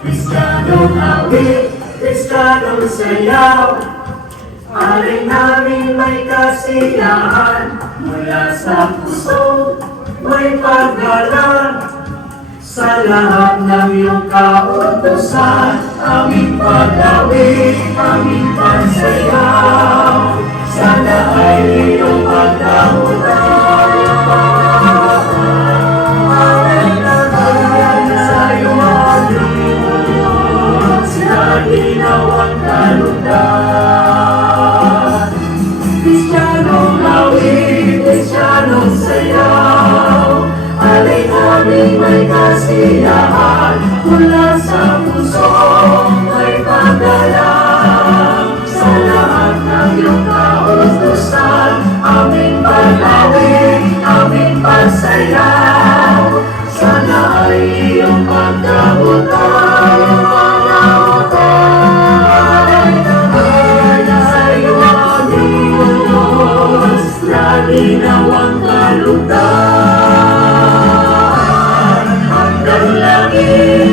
Kristyanong awit, Kristyanong sayaw, alay namin may kasiyahan, mula sa puso may paggalang. Sa lahat ng iyong kautusan, aming pag-awit, aming pansayaw, sana ay iyong pagdamutan. Awit na bayan sa iyong Diyos, linaw ang kalugdan. Kristyanong awit, Kristyanong sayaw, alay namin may kasiyahan, mula sa puso may paggalang. Sa lahat ng iyong kautusan, aming pag-awit, aming pagsayaw, sana ay iyong pagdamutan. Sa iyong Diyos, linaw ang kalugdan. Hanggang langit